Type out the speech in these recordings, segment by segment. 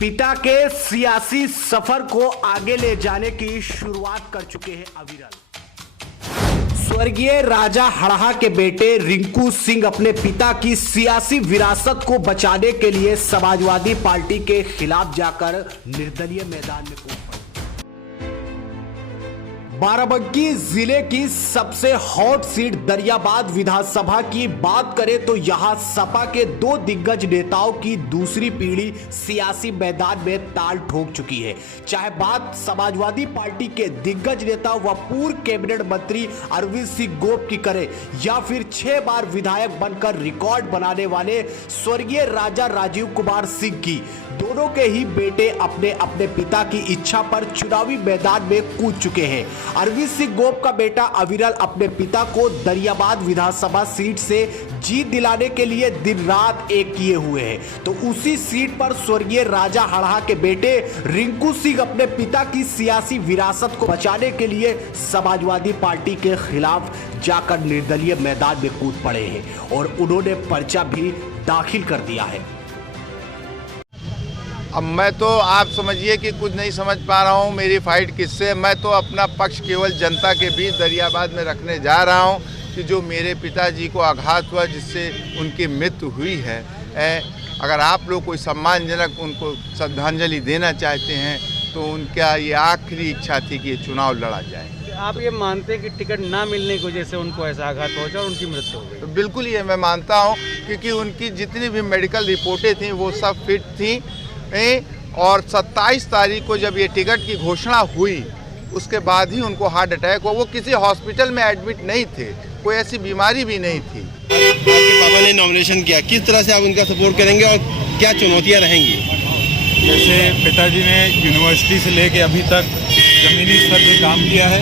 पिता के सियासी सफर को आगे ले जाने की शुरुआत कर चुके हैं अविरल। स्वर्गीय राजा हड़हा के बेटे रिंकू सिंह अपने पिता की सियासी विरासत को बचाने के लिए समाजवादी पार्टी के खिलाफ जाकर निर्दलीय मैदान में कूद पड़े। बाराबंकी जिले की सबसे हॉट सीट दरियाबाद विधानसभा की बात करें तो यहां सपा के दो दिग्गज नेताओं की दूसरी पीढ़ी सियासी मैदान में ताल ठोक चुकी है। चाहे बात समाजवादी पार्टी के दिग्गज नेता व पूर्व कैबिनेट मंत्री अरविंद सिंह गोप की करे या फिर 6 बार विधायक बनकर रिकॉर्ड बनाने वाले स्वर्गीय राजा राजीव कुमार सिंह की, दोनों के ही बेटे अपने अपने पिता की इच्छा पर चुनावी मैदान में कूद चुके हैं। अरविंद सिंह गोप का बेटा अविरल अपने पिता को दरियाबाद विधानसभा सीट से जीत दिलाने के लिए दिन रात एक किए हुए हैं, तो उसी सीट पर स्वर्गीय राजा हड़हा के बेटे रिंकू सिंह अपने पिता की सियासी विरासत को बचाने के लिए समाजवादी पार्टी के खिलाफ जाकर निर्दलीय मैदान में कूद पड़े हैं और उन्होंने पर्चा भी दाखिल कर दिया है। अब मैं तो आप समझिए कि कुछ नहीं समझ पा रहा हूँ मेरी फाइट किससे। मैं तो अपना पक्ष केवल जनता के बीच दरियाबाद में रखने जा रहा हूँ कि जो मेरे पिताजी को आघात हुआ, जिससे उनकी मृत्यु हुई है, अगर आप लोग कोई सम्मानजनक उनको श्रद्धांजलि देना चाहते हैं तो उनका ये आखिरी इच्छा थी कि ये चुनाव लड़ा जाए। आप ये मानते हैं कि टिकट ना मिलने की वजह से उनको ऐसा आघात पहुंचा और उनकी मृत्यु हो गई? तो बिल्कुल ये मैं मानता हूँ, क्योंकि उनकी जितनी भी मेडिकल रिपोर्टें थी वो सब फिट थी और 27 तारीख को जब ये टिकट की घोषणा हुई उसके बाद ही उनको हार्ट अटैक हुआ। वो किसी हॉस्पिटल में एडमिट नहीं थे, कोई ऐसी बीमारी भी नहीं थी। आपके पापा ने नॉमिनेशन किया, किस तरह से आप उनका सपोर्ट करेंगे और क्या चुनौतियां रहेंगी? जैसे पिताजी ने यूनिवर्सिटी से लेके अभी तक ज़मीनी स्तर पे काम किया है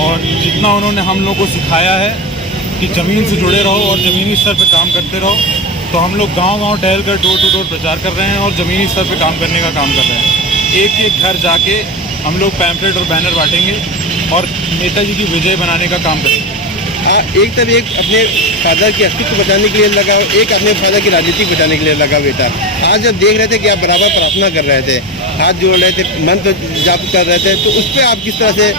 और जितना उन्होंने हम लोग को सिखाया है कि ज़मीन से जुड़े रहो और ज़मीनी स्तर पे काम करते रहो, तो हम लोग गांव-गांव टहल कर डोर टू डोर प्रचार कर रहे हैं और ज़मीनी स्तर पे काम करने का काम कर रहे हैं। एक एक घर जाके हम लोग पैम्पलेट और बैनर बांटेंगे और नेताजी की विजय बनाने का काम करेंगे। एक तरफ एक अपने फादर के अस्तित्व बचाने के लिए लगा, एक अपने फादर की राजनीति बचाने के लिए लगा बेटा। आज जब देख रहे थे कि आप बराबर प्रार्थना कर रहे थे, हाथ जोड़ रहे थे, मंत्र जाप कर रहे थे, तो उस पर आप किस तरह से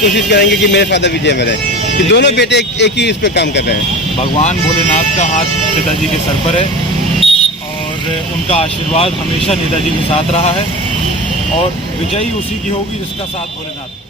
कोशिश करेंगे कि मेरे फादर विजय बने? कि दोनों बेटे एक ही इस पर काम कर रहे हैं। भगवान भोलेनाथ का हाथ पिताजी के सर पर है और उनका आशीर्वाद हमेशा नेताजी के साथ रहा है और विजयी उसी की होगी जिसका साथ भोलेनाथ।